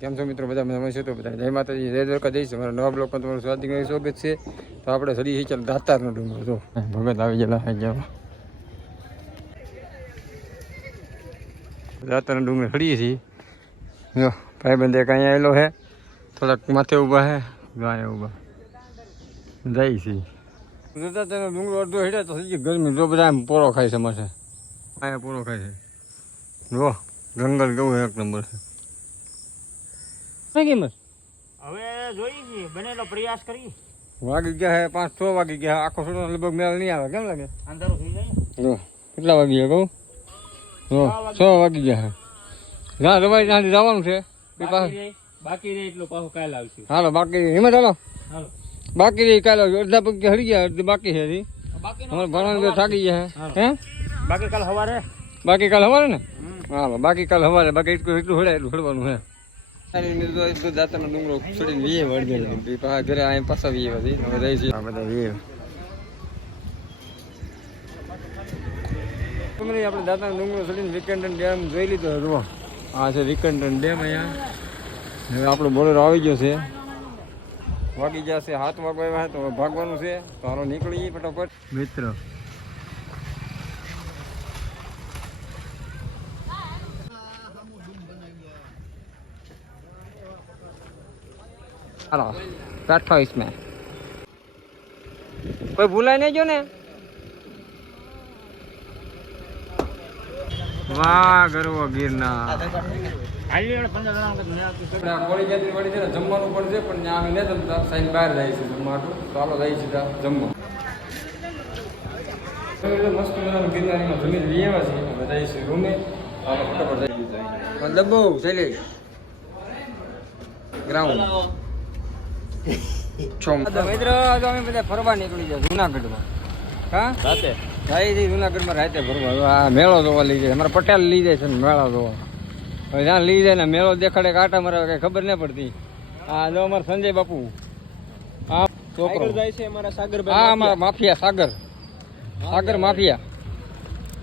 કેમ છો મિત્રો? બધા મજામાં છો? તો બધા જય માતાજી, જય દ્વારકા જઈશ. અમારા નવા બ્લોકમાં તમારું સ્વાગત છે. તો આપણે સડી ચાલ દાતારનો ડુંગર જો ભગત આવી ગયેલા દાતારનો ડુંગર સડીએ છીએ. જો ભાઈબંધ એક અહીંયા આવેલો છે, થોડાક માથે ઊભા છે, ગાય ઊભા જાય છે. દાતારનો ડુંગર અડધો હેડે તો હજી ગરમી જો બધા પોરો ખાય છે. માથે અહીંયા પોરો ખાય છે. જો જંગલ કેવું એક નંબર છે. કિંમત હવે જોઈ છે, બનેલો પ્રયાસ કરી. વાગી ગયા હે 5-6 વાગી ગયા. આખો છોડો લગભગ મેળ નહીં આવે. કેમ લાગે? અંધારું થઈ જાય. જો કેટલા વાગી ગયા કહું? જો 6 વાગી ગયા હે. જ્યાં રવાઈ ત્યાંથી જવાનું છે. બાકી રહે એટલું પાછું કાલ આવશે. હાલો બાકી હિંમત હાલો બાકી રહી કાલ આવજો. અડધા પગ હરી ગયા, અડધી બાકી છે. અમારે ભણવાનું થાકી ગયા હે. બાકી કાલ સવારે ને? હાલો બાકી કાલ સવારે. બાકી એટલું હળે એટલું હળવાનું હે. દાતાનો ડુંગરો છોડીને વીએ વળગે ઘરે અહીં પાછા વીએ હવે જાય છે. આ બધા વીએ આપણે દાતાનો ડુંગરો છોડીને વિકન્ટન ડેમ જોઈ લીધો. જુઓ આ છે વિકન્ટન ડેમ. અહીંયા હવે આપણો બોલેરો આવી ગયો છે. વાગી જશે 7 વાગવા આવ્યા તો ભાગવાનું છે. તો હાલો નીકળીએ ફટાફટ મિત્ર. હાલો 28 में कोई भूला नहीं जो ने. વાહ ગરવો ગિરનાર. કોળી જાતિ વાળી છે ને જમવાનું પણ છે, પણ ત્યાં અમે નહીં જમતા. સાઈન બહાર જાય છે જમવાનું. ચાલો જાય છે જમવા. મસ્ત મજાનું ગિરનારમાં જમીન લઈ આવ્યા છે. અમે જાય છે રૂમે. ચાલો ફટાફટ જઈ દીધા. ડબ્બો ચાલે ગ્રાઉન્ડ મિત્રો. અમે બધા ફરવા નીકળી જાય જુનાગઢમાં. હા રાતે જાય છે જુનાગઢમાં રાતે ફરવા. આ મેળો જોવા લઈ જાય. અમારા પટેલ લઈ જાય છે ને મેળો જોવા. હવે ત્યાં લઈ જાય ને મેળો દેખાડે કાંટા મારે કઈ ખબર નહીં પડતી. હા જો અમારા સંજય બાપુ હા છોકરો જાય છે. અમારા સાગર હા અમારા માફિયા સાગર માફિયા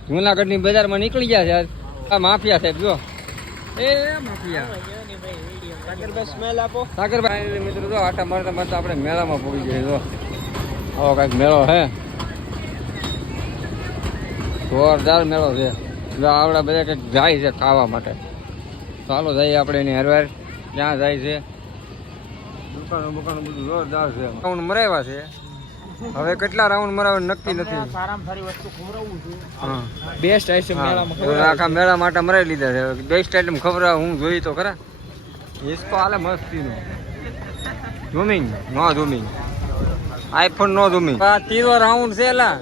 જુનાગઢની બજારમાં નીકળી ગયા છે. આ માફિયા સાહેબ જો એ માફિયા સ્મેલ આપો. સાગરભાઈ મિત્રો જો આટા મારતા મારતા આપણે મેળામાં પડી જાય. જો આવો કઈક મેળો હે, જોરદાર મેળો છે. આવડા બધા કંઈક જાય છે ખાવા માટે. ચાલો જઈએ આપણે એની હરવાર. ક્યાં જાય છે? દુકાનો બધું જોરદાર છે. રાઉન્ડ મરાવ્યા છે. હવે કેટલા રાઉન્ડ મરાવે નક્કી નથી. સારામાં સારી વસ્તુ ખવડાવું છું. હા બેસ્ટ આઈટમ મેળામાં. આખા મેળા માટે મરાવી લીધા છે. બેસ્ટ આઈટમ ખવડાવ હું જોઈ તો ખરા. इसको हाले मस्ती नो ઝૂમિંગ નો ઝૂમિંગ આઈફોન નો ઝૂમિંગ. આ ત્રીજો રાઉન્ડ છે લા.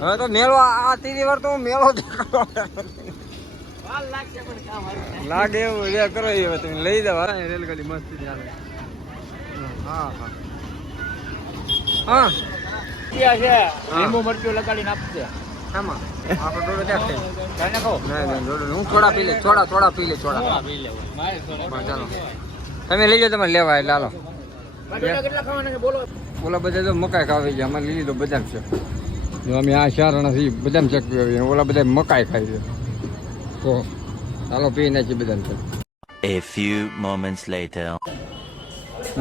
હવે તો મેળો આ ત્રીજી વાર તો મેળો લાગે એવું રે કરો. એ તમે લઈ જાવ રેલગાડી મસ્તી ચાલે. હા હા હા ક્યાં છે? લીંબુ મરચું લગાડીને આપશે. આમાં આપણે ડોડો ક્યાં છે? કાઈ નાખો. નહીં ડોડો હું થોડા પી લે. થોડા પી લે. ચાલો તમે લઈ જાઓ. તમારે લેવા એટલે હાલો. કેટલા ખાવાના છે બોલો? ઓલા બધા તો મકાઈ ખાવી ગયા. અમારે લીલી તો બદામ છે. જો અમે આ શારણા થી બદામ ચક પીવી. ઓલા બધા મકાઈ ખાઈ છે. તો ચાલો પી નાખી બદામ ચક. A few moments later.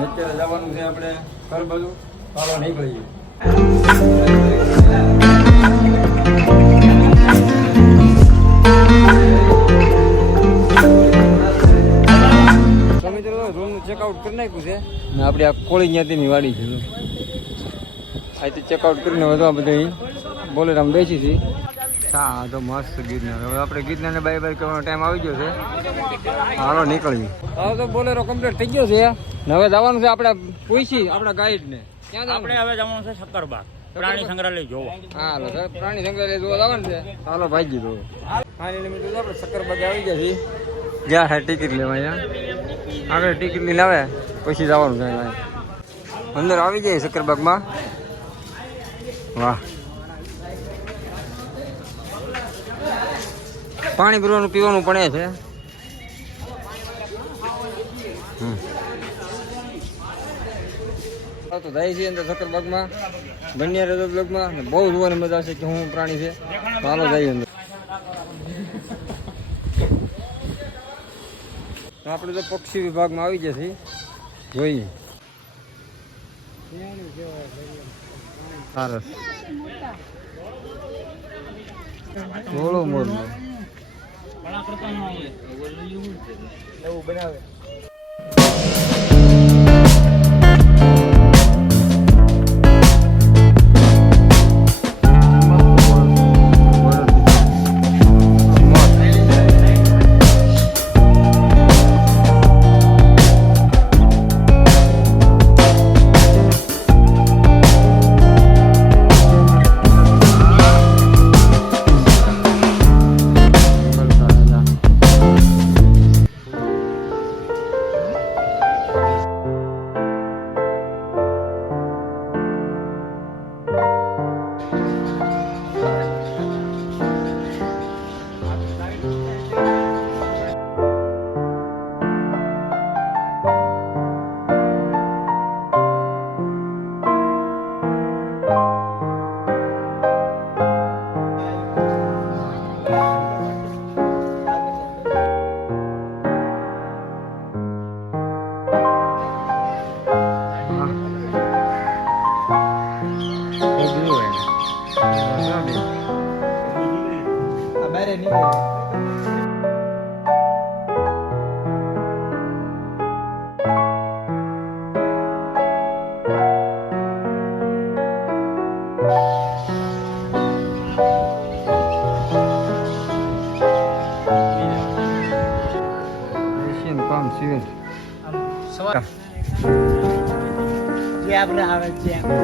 અત્યારે જવાનું છે આપણે ઘર બાજુ. ચાલો નીકળીએ. રૂમનું ચેકઆઉટ કરી નાખ્યું છે ને આપણે આ કોળી જ્ઞાતિની વાડી છે. અહીંથી ચેકઆઉટ કરીને વધવા બધા બોલેરામ બેસી છીએ. હા તો મસ્ત ગિરનાર. હવે આપણે ગિરનારને બાય કરવાનો ટાઈમ આવી ગયો છે. હાલો નીકળીએ. હવે તો બોલેરો કમ્પ્લીટ થઈ ગયો છે. હવે જવાનું છે આપણે પૂછી આપણા ગાઈડને. ક્યાં આપણે હવે જવાનું છે શક્કરબાગ પ્રાણી સંગ્રહાલય જોવા. હાલો પ્રાણી સંગ્રહાલય જોવા જવાનું છે. હાલો ભાઈ દો. ફાઇનલી મિત્રો આપણે શક્કરબાગ આવી ગયા છીએ. જ્યાં હે ટિકિટ લેવા અહીંયા આગળ ટિકિટ લઈને આવે પછી જવાનું છે. અંદર આવી જાય શક્કરબાગમાં. વાહ પાણી પીવાનું પણ એ છે. તો જાય છે અંદર શક્કરબાગમાં બન્યા બ્લોગમાં બહુ જોવાની મજા છે કે હું પ્રાણી છે. ચાલો જઈએ અંદર. આપણે તો પક્ષી વિભાગમાં આવી જશે જોઈએ. સરસ મોળો મોરલો ઘણા પ્રકારનો એવું બનાવે.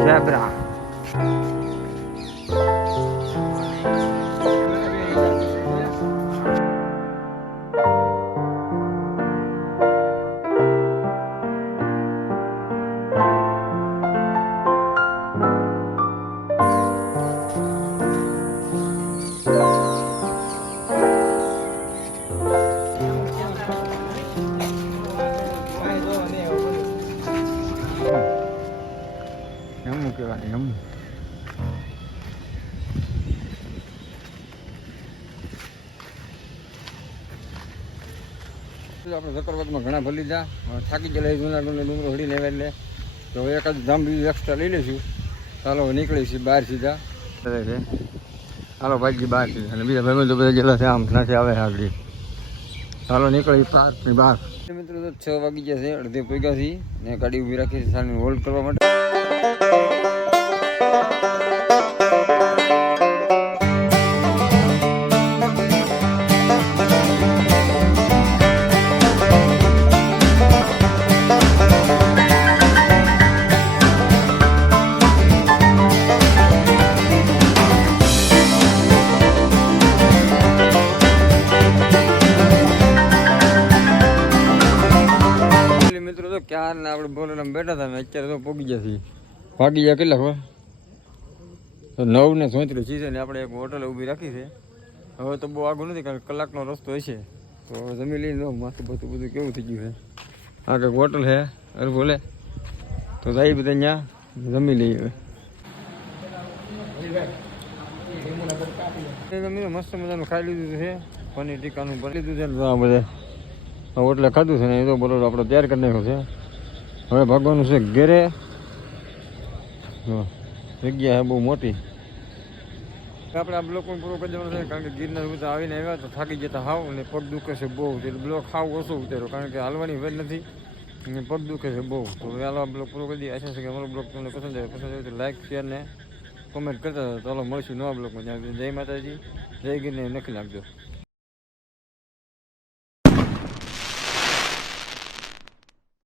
ઝેબ્રા યમુ કહેવાય યમુ. આપણે ઝકરબાગમાં ઘણા ભરી લીધા. થાકી ગયેલા જૂનાગઢનો ડુંગરો હળી લેવા એટલે તો હવે એકાદ ધામ બીજું એક્સ્ટ્રા લઈ લઈશું. ચાલો નીકળીશું બહાર સીધા. ચાલો ભાઈજી બહાર સીધા અને બીજા ભાઈ તો બધા ગયેલા છે આમ નથી આવે આગળ. ચાલો નીકળી પાર્કની બહાર. મિત્રો તો 6 વાગી ગયા છે, અડધે પગ્યા છે ને ગાડી ઊભી રાખી છે સામે હોલ્ડ કરવા માટે. ક્યાં ને આપણે બોલેલા બેઠા હતા ને અત્યારે તો પોગી ગયા છીએ. ભાગી ગયા કેટલા ખબર 9:34 છે ને આપણે એક હોટલ ઊભી રાખી છે. હવે તો બહુ આગળ નથી કારણ કે કલાકનો રસ્તો હશે તો જમી લઈને માથું બધું કેવું થઈ ગયું છે. આ કંઈક હોટલ છે અરે બોલે તો જાય બધા અહીંયા જમી લઈએ. હવે મસ્ત મજાનું ખાઈ લીધું છે, પનીર ટીકાનું બની લીધું છે ને આ બધે હોટલે ખાધું છે ને એ તો બોલો આપણે તૈયાર કરી નાખ્યો છે. હવે ભાગવાનું છે ઘેરે. જગ્યા છે બહુ મોટી. આપણે આ બ્લોક પણ પૂરો કરી દેવાનો છે કારણ કે ગિરનાર બધા આવીને આવ્યા તો થાકી જતા હાવ અને પગ દુખે છે બહુ. એટલે બ્લોક હાવ ઓછો ઉતાર્યો કારણ કે હાલવાની વેદ નથી અને પગ દુખે છે બહુ. તો હવે આ બ્લોક પૂરો કરી દઈએ. આશા છે કે અમારો બ્લોક તમને પસંદ આવે તો લાઈક શેર ને કોમેન્ટ કરતા ચાલો મળશું નવા બ્લોકમાં. જય માતાજી, જય ગિરનાર લખી નાખજો.